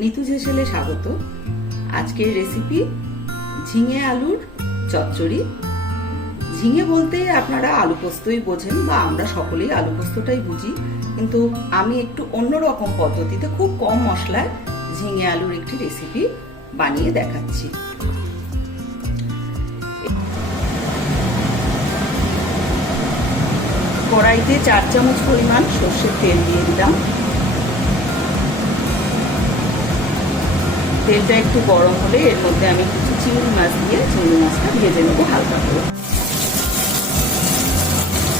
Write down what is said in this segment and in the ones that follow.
নিতু ঝেসেলে স্বাগত। আজকের রেসিপি ঝিঙে আলুর চচ্চড়ি। ঝিঙে বলতে আপনারা আলু পোস্তই বোঝেন বা আমরা সকলেই আলু পোস্তটাই বুঝি, কিন্তু আমি একটু অন্যরকম পদ্ধতিতে খুব কম মশলায় ঝিঙে আলুর একটি রেসিপি বানিয়ে দেখাচ্ছি। কড়াইতে চার চামচ পরিমাণ সর্ষের তেল দিয়ে দিলাম। তেলটা একটু গরম হলে এর মধ্যে আমি কিছু চিংড়ি মাছ দিয়ে চিংড়ি মাছটা ভেজে নেব হালকা করে।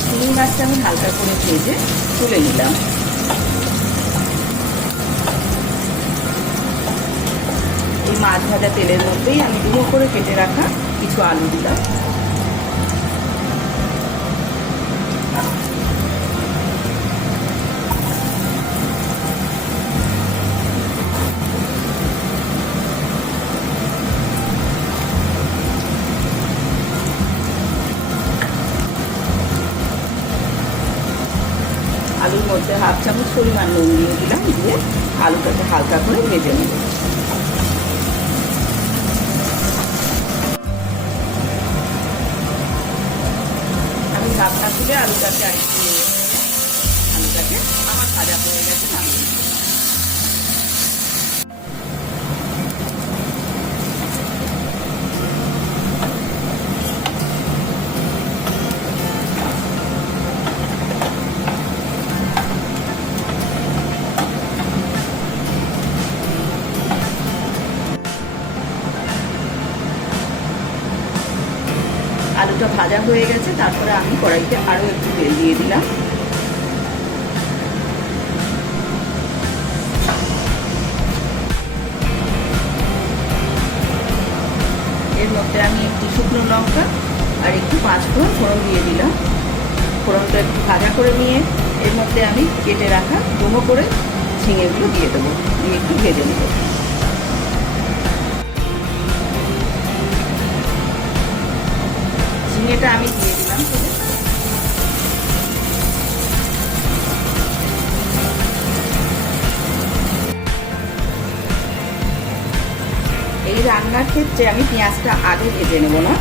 চিংড়ি মাছটা আমি হালকা করে ভেজে তুলে নিলাম। এই মাছ ভাজা তেলের মধ্যেই আমি ডুমো করে কেটে রাখা কিছু আলু দিলাম। আলুর হাফ চামচ পরিমাণ নুন দিয়ে দিলাম, দিয়ে আলুটাকে হালকা করে ভেজে নেব। আমি রান্না তুলে আলুটাকে আলুটাকে আমার ভাজা হয়ে গেছে, নামিয়ে আলুটা ভাজা হয়ে গেছে, তারপরে আমি কড়াইতে আরও একটু তেল দিয়ে দিলাম। এর মধ্যে আমি একটি শুকনো লঙ্কা আর একটু পাঁচ ফোড়ন ফোড়ন দিয়ে দিলাম। ফোড়নটা একটু ভাজা করে নিয়ে এর মধ্যে আমি কেটে রাখা ডুমো করে ঝিঙেগুলো দিয়ে দেবো, দিয়ে একটু ভেজে নেব। ঝিঙেটা আমি দিয়ে দিলাম। এই রান্নার ক্ষেত্রে আমি পেঁয়াজটা আগে ভেজে নেব না।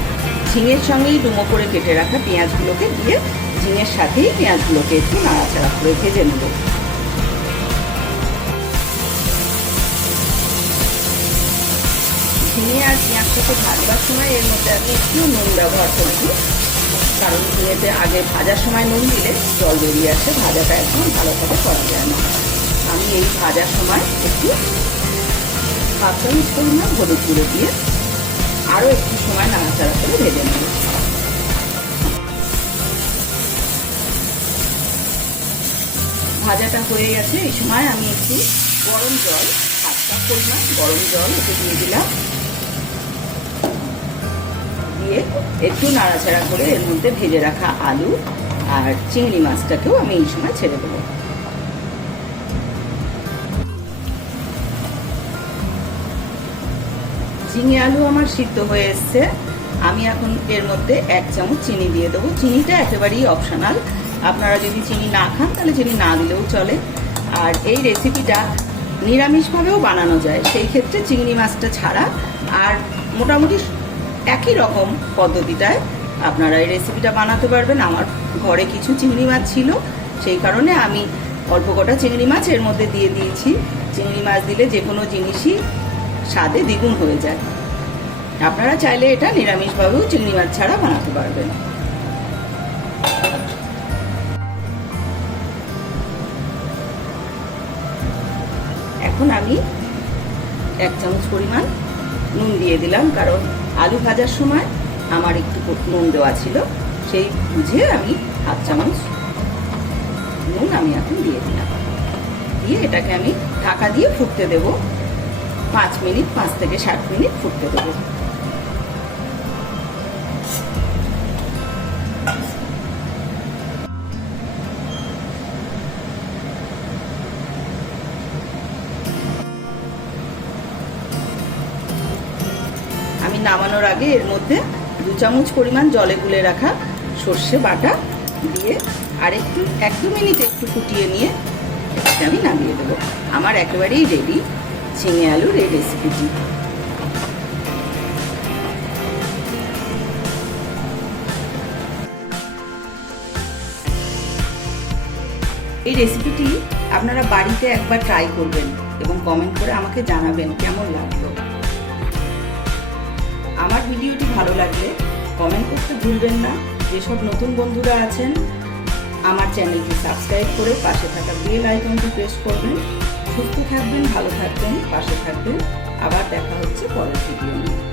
ঝিঙের সঙ্গেই ডুমো করে কেটে রাখা পেঁয়াজগুলোকে দিয়ে ঝিঙের সাথেই পেঁয়াজগুলোকে একটু নাড়াচাড়া করে ভেজে নেব। ঝিঙে আর পেঁয়াজটাকে ভাজবার সময় এর মধ্যে আমি একটু নুন ব্যবহার করছি। কারণ ঝিঙেতে আগে ভাজার সময় নুন দিলে জল বেরিয়ে আসে, ভাজাটা একদম ভালোভাবে করা যায় না। আমি এই ভাজার সময় একটু হাফ চামচ পরিমাণ হলুদ গুঁড়ো দিয়ে আরও একটু সময় নাড়াচাড়া করে ভেজে নেব। ভাজাটা হয়ে গেছে। এই সময় আমি একটু গরম জল হাফ কাপ পরিমাণ গরম জল এতে দিয়ে দিলাম। দিয়ে একটু নাড়াচাড়া করে এর মধ্যে ভেজে রাখা আলু আর চিংড়ি মাছটাকেও আমি এই সময় ছেড়ে দেবো। ঝিঙে আলু আমার সিদ্ধ হয়ে এসছে। আমি এখন এর মধ্যে এক চামচ চিনি দিয়ে দেবো। চিনিটা একেবারেই অপশনাল আপনারা যদি চিনি না খান, তাহলে চিনি না দিলেও চলে। আর এই রেসিপিটা নিরামিষভাবেও বানানো যায়। সেই ক্ষেত্রে চিংড়ি মাছটা ছাড়া। আর মোটামুটি একই রকম পদ্ধতিটায় আপনারা এই রেসিপিটা বানাতে পারবেন। আমার ঘরে কিছু চিংড়ি মাছ ছিল, সেই কারণে আমি অল্প কটা চিংড়ি মাছ এর মধ্যে দিয়ে দিয়েছি। চিংড়ি মাছ দিলে যে কোনো জিনিসই স্বাদে দ্বিগুণ হয়ে যায়। আপনারা চাইলে এটা নিরামিষভাবেও চিংড়ি মাছ ছাড়া বানাতে পারবেন। এখন আমি এক চামচ পরিমাণ নুন দিয়ে দিলাম, কারণ আলু ভাজার সময় আমার একটু নুন দেওয়া ছিল, সেই বুঝে আমি হাফ চামচ নুন আমি এখন দিয়ে দিলাম। দিয়ে এটাকে আমি ঢাকা দিয়ে ফুটতে দেব। পাঁচ মিনিট, পাঁচ থেকে ষাট মিনিট ফুটতে দেব। নামানোর আগে এর মধ্যে দু চামচ পরিমাণ জলে গুলে রাখা সর্ষে বাটা দিয়ে আর একটু এক দু মিনিট একটু ফুটিয়ে নিয়ে এটাকে আমি নামিয়ে দেবো। আমার একেবারেই রেডি ঝিঙে আলুর এই রেসিপিটি এই রেসিপিটি আপনারা বাড়িতে একবার ট্রাই করবেন এবং কমেন্ট করে আমাকে জানাবেন কেমন লাগল। আমার ভিডিওটি ভালো লাগলে কমেন্ট করতে ভুলবেন না। যেসব নতুন বন্ধুরা আছেন, আমার চ্যানেলটি সাবস্ক্রাইব করে পাশে থাকা বেল আইকনটি প্রেস করবেন। সুস্থ থাকবেন, ভালো থাকবেন, পাশে থাকবেন। আবার দেখা হচ্ছে পরের ভিডিও নিয়ে।